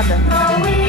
Obrigada.